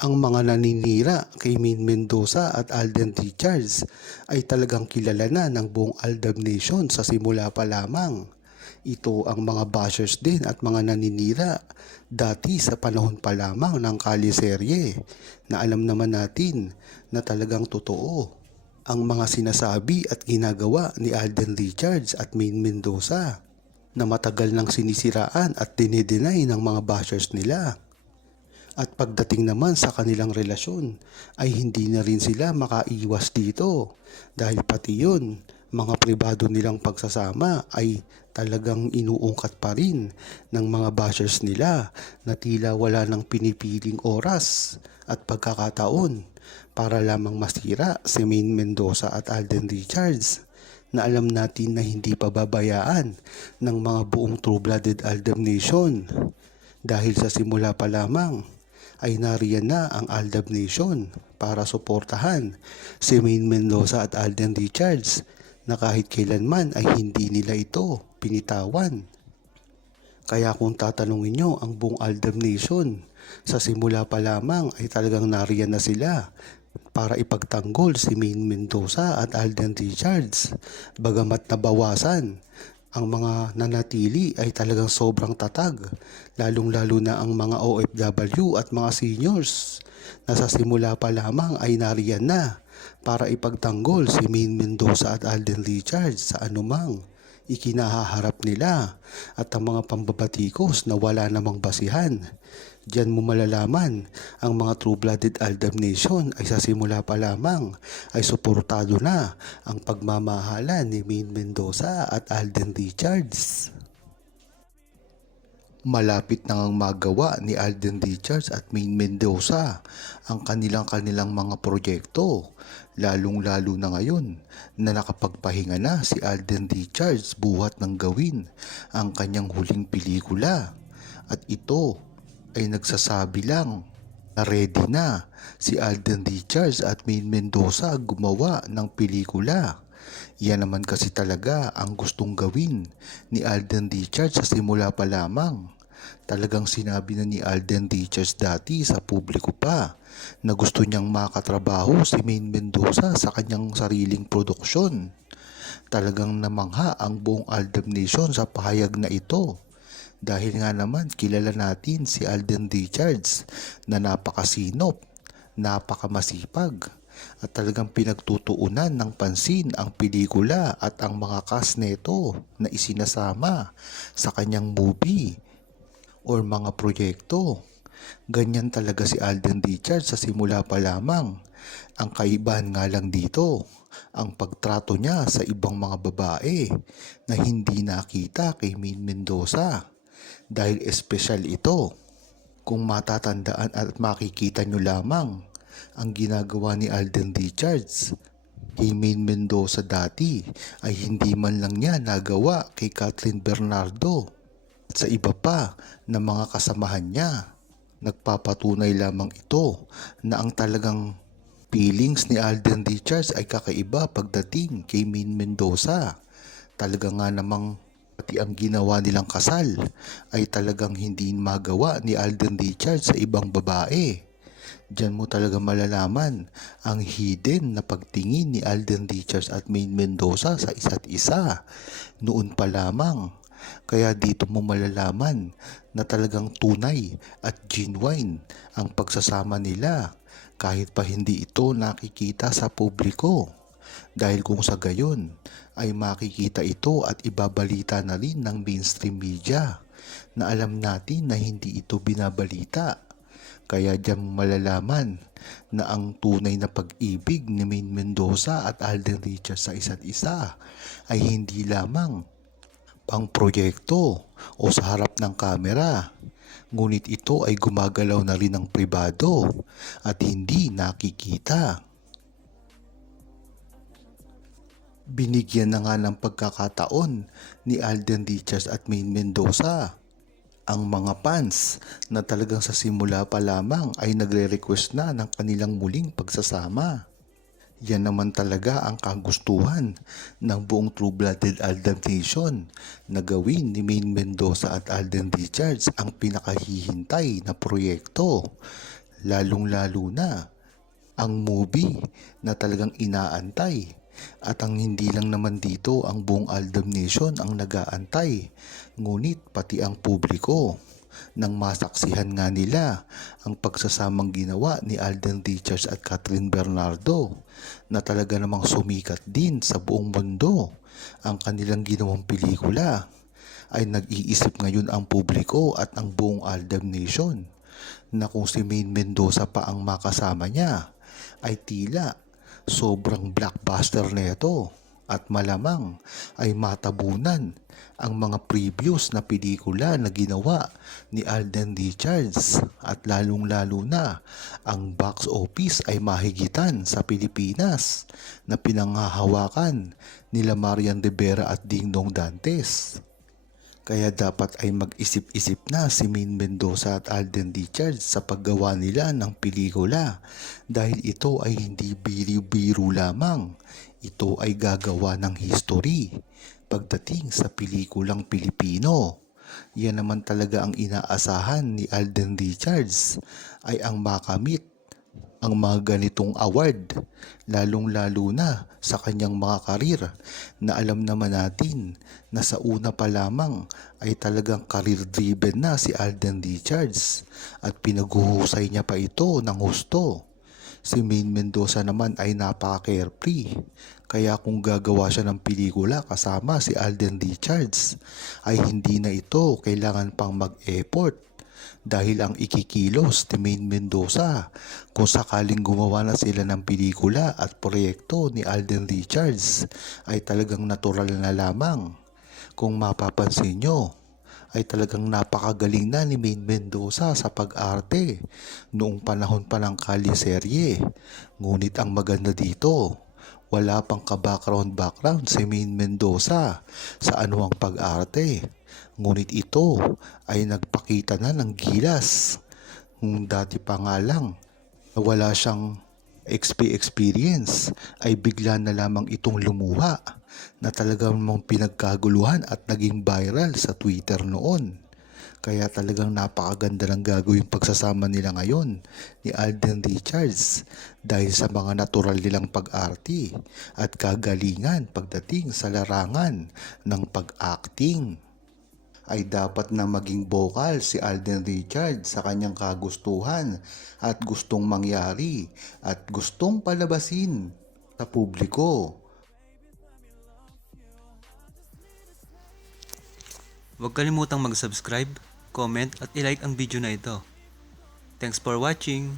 Ang mga naninira kay Maine Mendoza at Alden Richards ay talagang kilala na ng buong Aldab Nation sa simula pa lamang. Ito ang mga bashers din at mga naninira dati sa panahon pa lamang ng Kaliserye na alam naman natin na talagang totoo ang mga sinasabi at ginagawa ni Alden Richards at Maine Mendoza na matagal nang sinisiraan at dinedenay ng mga bashers nila. At pagdating naman sa kanilang relasyon ay hindi na rin sila makaiwas dito dahil pati yun, mga pribado nilang pagsasama ay talagang inuungkat pa rin ng mga bashers nila na tila wala nang pinipiling oras at pagkakataon para lamang masira si Maine Mendoza at Alden Richards na alam natin na hindi pababayaan ng mga buong True-Blooded Aldab Nation dahil sa simula pa lamang ay nariyan na ang Aldab Nation para suportahan si Maine Mendoza at Alden Richards na kahit kailanman ay hindi nila ito pinitawan. Kaya kung tatanungin nyo ang buong Aldab Nation, sa simula pa lamang ay talagang nariyan na sila para ipagtanggol si Maine Mendoza at Alden Richards. Bagamat nabawasan, ang mga nanatili ay talagang sobrang tatag, lalong-lalo na ang mga OFW at mga seniors na sa simula pa lamang ay nariyan na para ipagtanggol si Maine Mendoza at Alden Richards sa anumang ikinahaharap nila at ang mga pambabatikos na wala namang basihan. Diyan mo malalaman ang mga True-Blooded Aldab Nation ay sa simula pa lamang ay suportado na ang pagmamahalan ni Maine Mendoza at Alden Richards. Malapit na ngang magawa ni Alden Richards at Maine Mendoza ang kanilang mga proyekto, lalong-lalo na ngayon na nakapagpahinga na si Alden Richards buhat ng gawin ang kanyang huling pelikula. At ito ay nagsasabi lang na ready na si Alden Richards at Maine Mendoza gumawa ng pelikula. Yan naman kasi talaga ang gustong gawin ni Alden Richards sa simula pa lamang. Talagang sinabi na ni Alden Richards dati sa publiko pa na gusto niyang makatrabaho si Maine Mendoza sa kanyang sariling produksyon. Talagang namangha ang buong Aldab Nation sa pahayag na ito. Dahil nga naman kilala natin si Alden Richards na napakasinop, napakamasipag at talagang pinagtutuunan ng pansin ang pelikula at ang mga cast neto na isinasama sa kanyang movie or mga proyekto. Ganyan talaga si Alden Richards sa simula pa lamang. Ang kaibahan nga lang dito, ang pagtrato niya sa ibang mga babae na hindi nakita kay Maine Mendoza. Dahil espesyal ito. Kung matatandaan at makikita nyo lamang ang ginagawa ni Alden Richards kay Maine Mendoza dati ay hindi man lang niya nagawa kay Catherine Bernardo at sa iba pa na mga kasamahan niya. Nagpapatunay lamang ito na ang talagang feelings ni Alden Richards ay kakaiba pagdating kay Maine Mendoza. Talaga nga namang pati ang ginawa nilang kasal ay talagang hindi magawa ni Alden Richards sa ibang babae. Diyan mo talaga malalaman ang hidden na pagtingin ni Alden Richards at Maine Mendoza sa isa't isa noon pa lamang. Kaya dito mo malalaman na talagang tunay at genuine ang pagsasama nila kahit pa hindi ito nakikita sa publiko. Dahil kung sa gayon ay makikita ito at ibabalita na rin ng mainstream media na alam natin na hindi ito binabalita. Kaya diyan mo malalaman na ang tunay na pag-ibig ni Maine Mendoza at Alden Richards sa isa't isa ay hindi lamang pang proyekto o sa harap ng kamera. Ngunit ito ay gumagalaw na rin ng pribado at hindi nakikita. Binigyan na nga ng pagkakataon ni Alden Richards at Maine Mendoza ang mga fans na talagang sa simula pa lamang ay nagre-request na ng kanilang muling pagsasama. Yan naman talaga ang kagustuhan ng buong True-Blooded Aldab Nation na gawin ni Maine Mendoza at Alden Richards ang pinakahihintay na proyekto. lalong-lalo na ang movie na talagang inaantay. At ang hindi lang naman dito ang buong Aldab Nation ang nag-aantay, ngunit pati ang publiko nang masaksihan nga nila ang pagsasamang ginawa ni Alden Richards at Catherine Bernardo na talaga namang sumikat din sa buong mundo ang kanilang ginawang pelikula, ay nag-iisip ngayon ang publiko at ang buong Aldab Nation na kung si Maine Mendoza pa ang makasama niya ay tila sobrang blockbuster nito at malamang ay matabunan ang mga previous na pelikula na ginawa ni Alden Richards at lalong-lalo na ang box office ay mahigitan sa Pilipinas na pinanghahawakan nila Marian Rivera at Dingdong Dantes. Kaya dapat ay mag-isip-isip na si Maine Mendoza at Alden Richards sa paggawa nila ng pelikula dahil ito ay hindi biro-biro lamang. Ito ay gagawa ng history pagdating sa pelikulang Pilipino. Yan naman talaga ang inaasahan ni Alden Richards ay ang makamit ang mga ganitong award, lalong-lalo na sa kanyang mga karir na alam naman natin na sa una pa lamang ay talagang career-driven na si Alden Richards at pinaguhusay niya pa ito ng husto. Si Maine Mendoza naman ay napaka-carefree, kaya kung gagawa siya ng pelikula kasama si Alden Richards ay hindi na ito kailangan pang mag-effort dahil ang ikikilos ni Maine Mendoza kung sakaling gumawa na sila ng pelikula at proyekto ni Alden Richards ay talagang natural na lamang. Kung mapapansin nyo, ay talagang napakagaling na ni Maine Mendoza sa pag-arte noong panahon pa ng Kaliserye. Ngunit ang maganda dito, wala pang ka-background si Maine Mendoza sa anuang pag-arte. Ngunit ito ay nagpakita na ng gilas. Dati pa nga lang na wala siyang experience ay bigla na lamang itong lumuha na talagang mong pinagkaguluhan at naging viral sa Twitter noon. Kaya talagang napakaganda ng gagawing pagsasama nila ngayon ni Alden Richards dahil sa mga natural nilang pag-arte at kagalingan pagdating sa larangan ng pag-acting. Ay dapat na maging vocal si Alden Richards sa kanyang kagustuhan at gustong mangyari at gustong palabasin sa publiko. Huwag kalimutang mag-subscribe, comment at i-like ang video na ito. Thanks for watching!